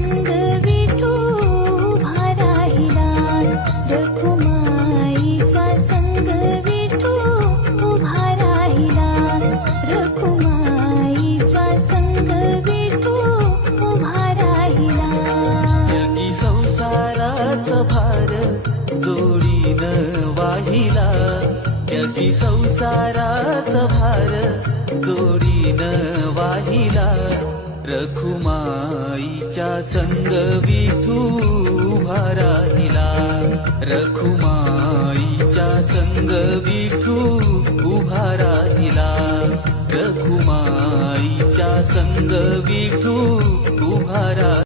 संग विठू उभा राहिला, रखुमाईच्या संग विठू उभा राहिला, रखुमाईच्या संग विठू उभा राहिला. जगी संसाराचा भार जोडीनं वाहिला, जगी संसाराचा भार जोडीनं वाहिला, रखुमाईच्या संग विठू उभा राहिला, रखुमाईच्या संग विठू उभा राहिला, रखुमाईच्या संग विठू उभा राहिला.